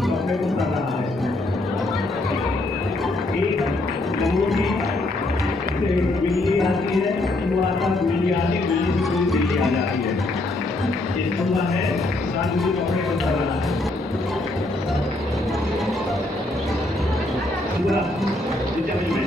कपड़े को कर रहा है। एक लंगोटी से बिल्ली आती है, वो आता बिल्ली आती, बिल्ली से पूरी बिल्ली आ जाती है। ये कमरा है, साथ में कपड़े को कर रहा है। पूरा विटामिन में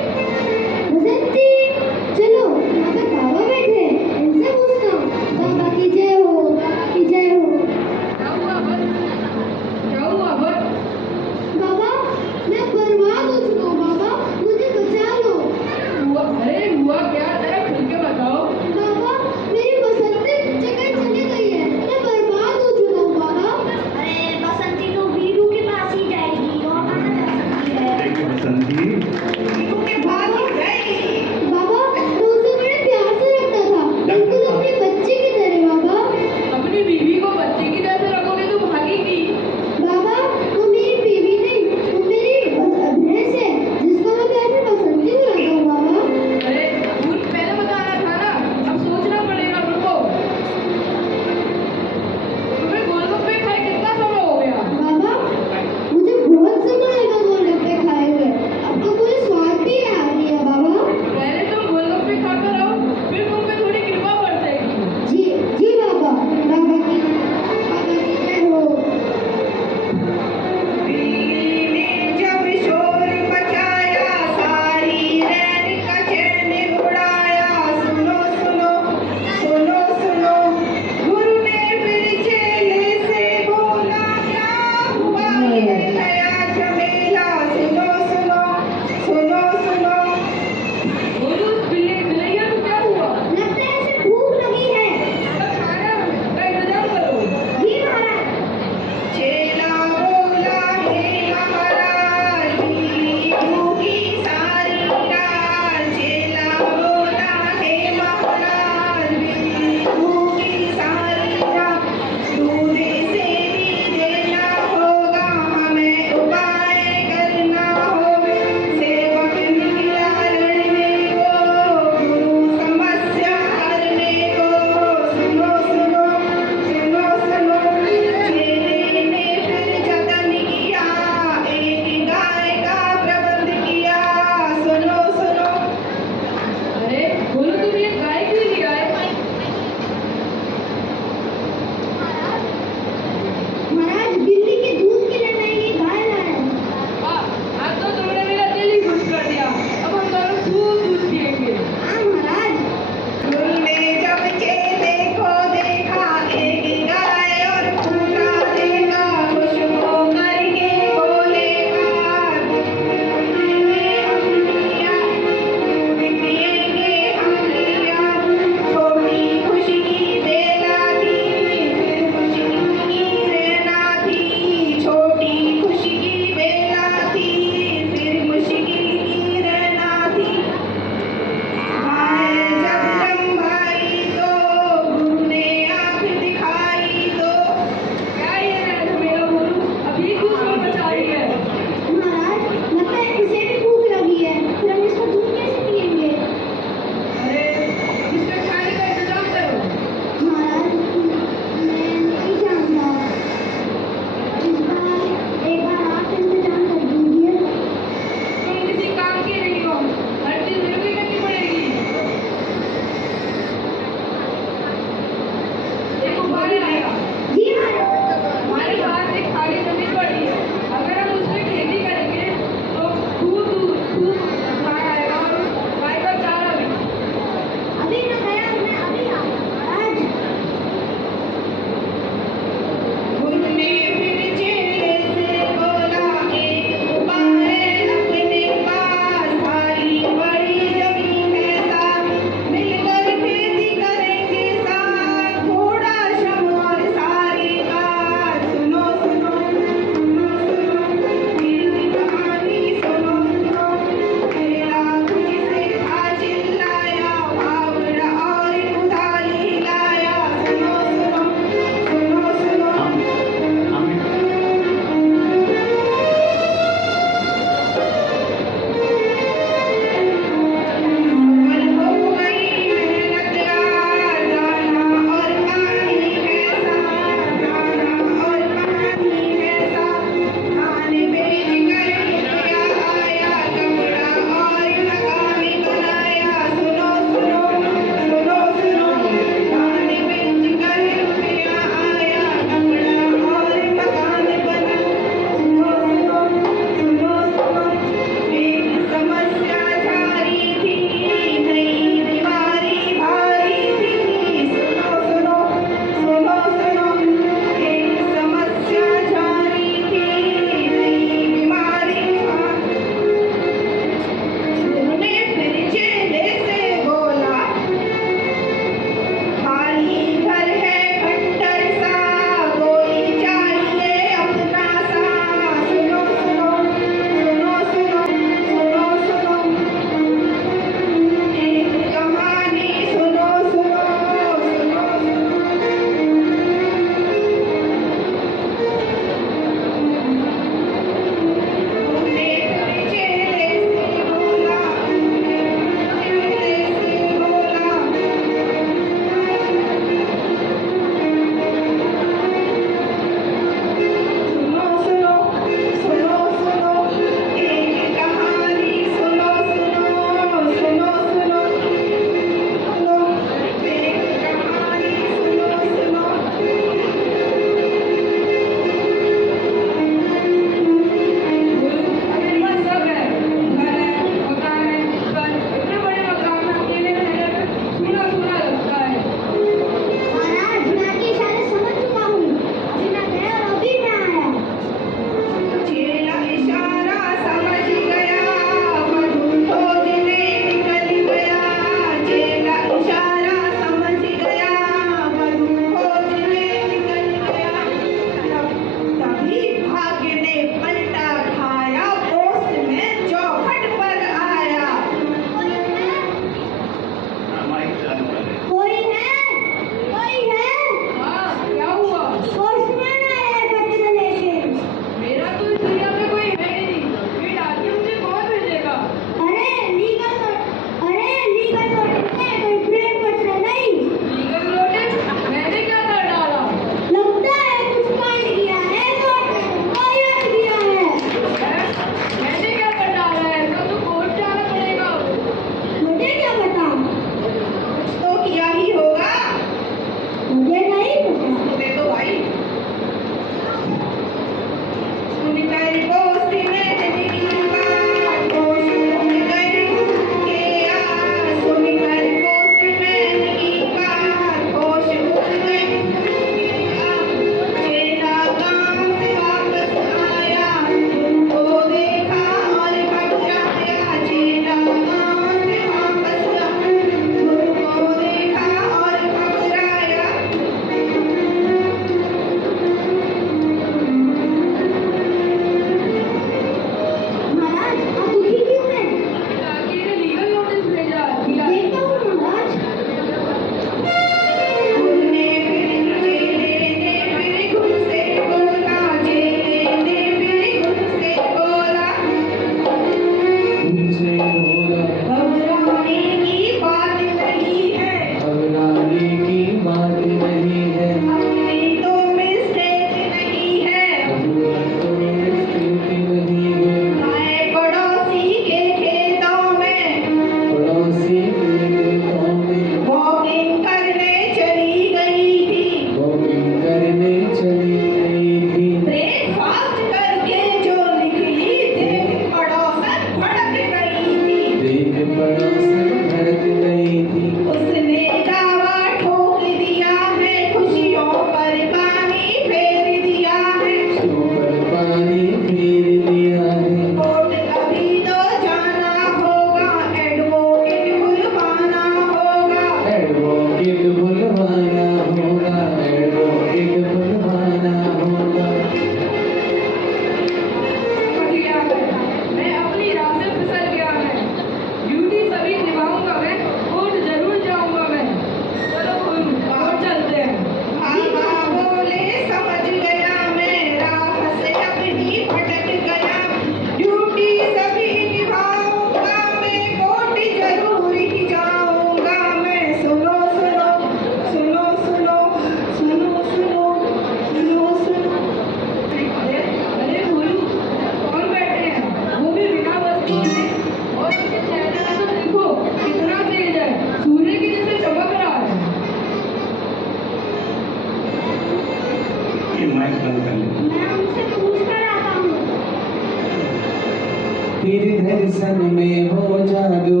तेरे दर्शन में वो जादू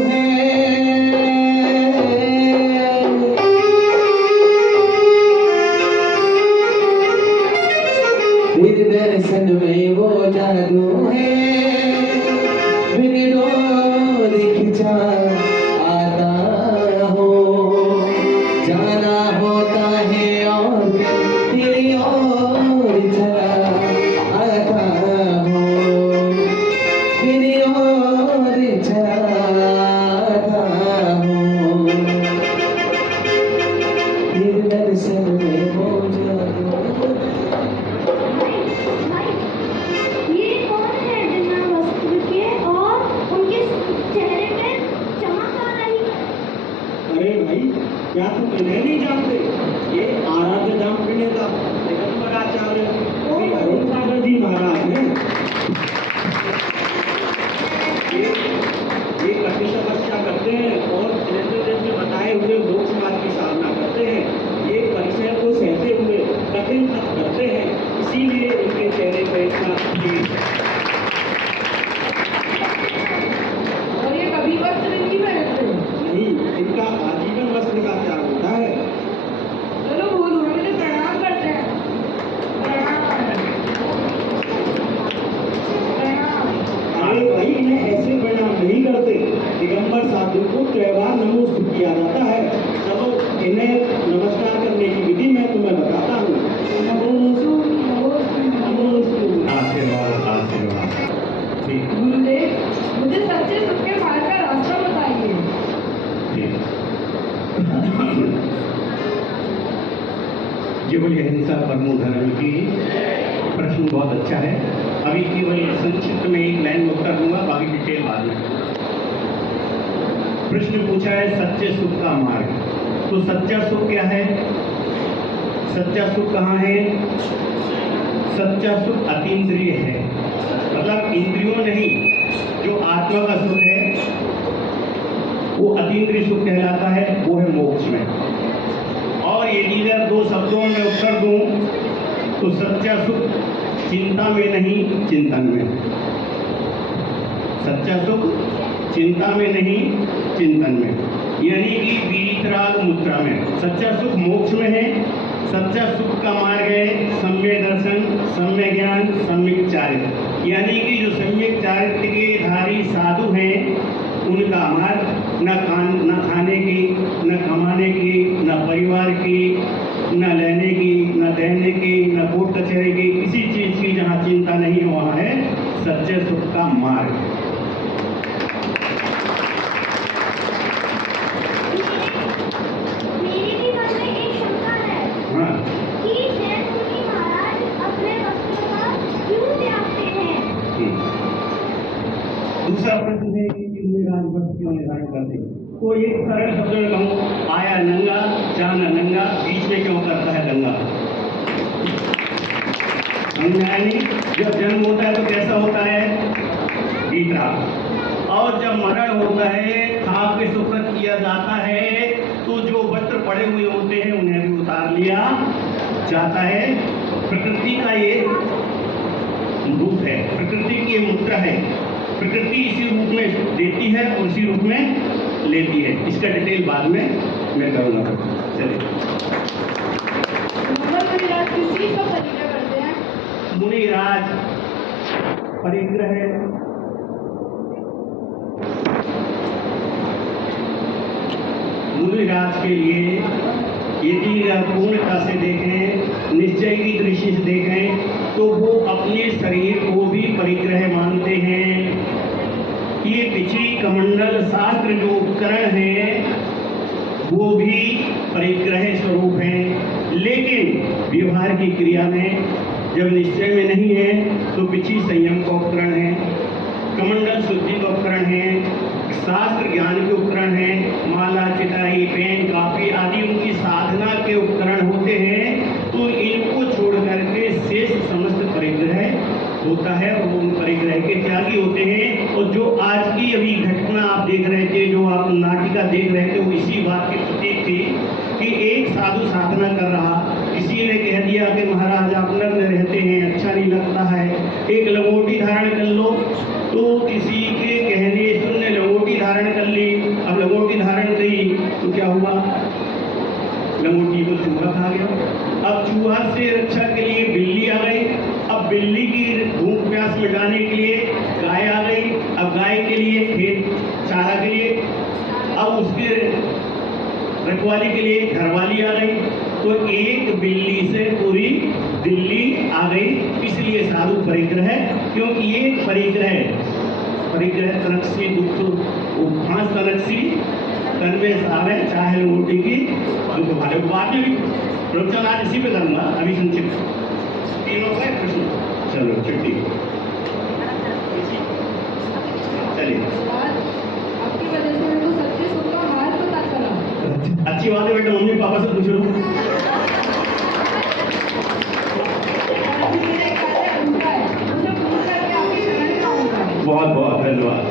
है, तेरे दर्शन में वो जादू है, बिन डोर खिंचा आता हो, जाना होता है और तेरी ओर चला आता हो, तेरी ओर चला आता हो, तेरे दर्शन में वो जादू। ये कौन है बिना वस्त्र के और उनके चेहरे पे चमक आ रही है? अरे भाई, क्या तुम इन्हें नहीं जानते? ये आराध्य धाम प्रणेता दिगंबर आचार्य श्री अरुण सागर जी महाराज हैं। ये कठिन तपस्या करते हैं और जैसे जैसे बताए हुए लोक समाज की साधना करते हैं। ये परिचय को सहते हुए कठिन तप करते हैं, इसीलिए इनके चेहरे पर इतना तेज है। और ये कभी वस्त्र नहीं पहनते। नहीं, इनका आजीवन वस्त्र का त्याग होता है। चलो बोलो, हम इन्हें प्रणाम करते हैं। प्रणाम। अरे भाई, इन्हें ऐसे प्रणाम नहीं करते। दिगंबर साधु को त्रिवार नमोस्तु किया जाता है। चलो इन्हें नमस्कार करने की विधि मैं तुम्हें बताता हूँ। नमोस्तु, नमोस्तु, नमोस्तु। आशीर्वाद आशीर्वाद। ठीक गुरुदेव, मुझे सच्चे सुख के मार्ग का रास्ता बताइए। ठीक। जी बोलिए हिंसा परमो धर्म की। प्रश्न बहुत अच्छा है। अभी केवल संक्षिप्त में एक लाइन में उत्तर दूंगा, बाकी डिटेल बाद में। प्रश्न पूछा है सच्चे सुख का मार्ग। तो सच्चा सुख क्या है? सच्चा सुख कहाँ है? सच्चा सुख अतीन्द्रिय है, मतलब इंद्रियों नहीं। जो आत्मा का सुख है वो अतीन्द्रिय सुख कहलाता है, वो है मोक्ष में। और यदि मैं दो शब्दों में उत्तर दूं तो सच्चा सुख चिंता में नहीं, चिंतन में। सच्चा सुख चिंता में नहीं, चिंतन में, यानी कि वीतराग मुद्रा में। सच्चा सुख मोक्ष में है। सच्चा सुख का मार्ग है सम्यक दर्शन, सम्यक ज्ञान, सम्यक चारित्र। यानी कि जो सम्यक चारित्र के धारी साधु हैं उनका मार्ग न खाने की, न कमाने की, न परिवार की, न लेने की, न देने की, न कोर्ट कचहरी की, किसी चीज की जहाँ चिंता नहीं है वहाँ है सच्चे सुख का मार्ग। मेरी भी मन में एक शंका है हाँ, कि जैन मुनि महाराज अपने वस्त्र का क्यों त्यागते हैं? दूसरा प्रश्न है कि राज वस्त्र क्यों निर्धारण करते हैं? तो एक सरल शब्द में कहूँ, आया नंगा जाना नंगा, बीच में क्यों करता है दंगा? समझाया नहीं? जब जन्म होता है तो कैसा होता है? भीतरा। और जब मरण होता है, खाक पे सुकृत किया जाता है, तो जो वस्त्र पड़े हुए होते हैं उन्हें भी उतार लिया जाता है। प्रकृति का ये रूप है, प्रकृति की ये मुद्रा है। प्रकृति इसी रूप में देती है और इसी रूप में लेती है। इसका डिटेल बाद में मैं करूँगा। चलिए। मुनिराज किस चीज का परिचय करते हैं? मुनिराज परिग्रह मुनिराज के लिए यदि पूर्णता से देखें, निश्चय की दृष्टि से देखें, तो वो अपने शरीर को भी परिग्रह मानते हैं। ये पिछली कमंडल शास्त्र जो उपकरण है वो भी परिग्रह स्वरूप हैं, लेकिन व्यवहार की क्रिया में जब निश्चय में नहीं है तो पिछली संयम का उपकरण है, कमंडल शुद्धि का उपकरण है, शास्त्र ज्ञान के उपकरण है, माला चिताई पेन कापी आदि उनकी साधना के उपकरण होते हैं। तो इनको छोड़ करके शेष समस्त परिग्रह होता है और वो उन परिग्रह के त्यागी होते हैं। और जो आज की अभी घटना आप देख रहे थे, जो आप नाटिका देख रहे थे, वो इसी बात की प्रतीक थी कि एक साधु साधना कर रहा, किसी ने कह दिया कि महाराज आप नग्न रहते हैं, अच्छा नहीं लगता है, एक लंगोटी धारण कर लो। तो किसी के कहने से उन्होंने लंगोटी धारण कर ली। अब लंगोटी धारण करी तो क्या हुआ, लंगोटी को चूहा खा गया। अब चूहा से रक्षा के लिए बिल्ली आ गई। अब बिल्ली की भूख प्यास मिटाने के लिए गाय आ गई। अब गाय के लिए खेत चारा के लिए, अब उसके रखवाली के लिए घरवाली आ गई। तो एक बिल्ली से पूरी दिल्ली आ गई। इसलिए साधु परिग्रह, क्योंकि ये परिग्रह तनक से दुख, वो फांस तनक सी तन में सारे चाहे लंगोटी की दुख भारे। बाद में भी प्रवचन आज इसी पे करूंगा, अभी संक्षिप्त तीनों का प्रश्न। चलो छुट्टी, चलिए। आपकी वजह से मेरे को सच्चे सुख का हाल पता चला। अच्छी बात है बेटा, मम्मी पापा से पूछ लो। मेरा एक कार्य अधूरा है, मुझे पूछ करके आपकी शरण में आऊंगा। बहुत बहुत धन्यवाद।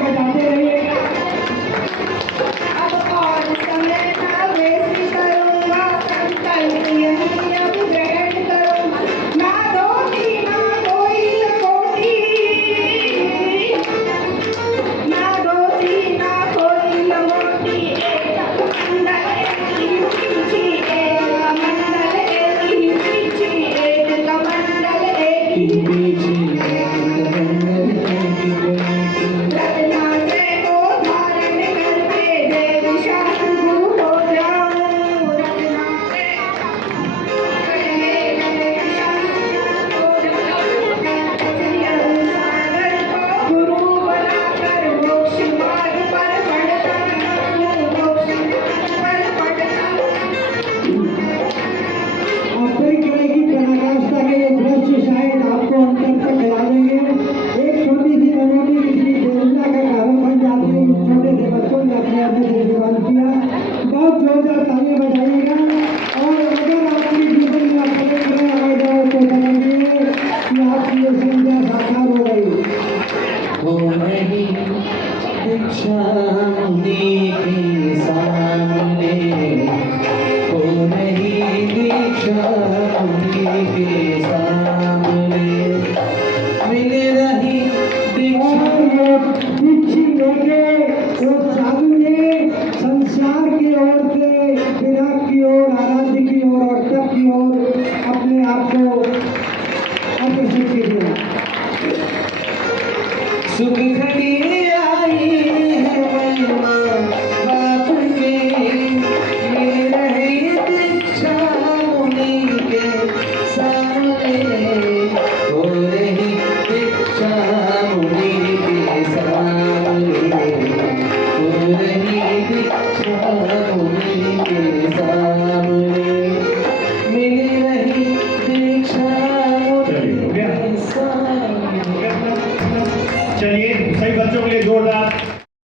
बजाते रहिए। दीक्षा मुनि के सामने, हो रही दीक्षा मुनि के सामने, मिल रही दीक्षा। दीक्षित लेके वो साधु ने संसार की ओर से विराट की ओर, आराध्य की ओर और तप की ओर अपने आप को अग्रसर किया। सुख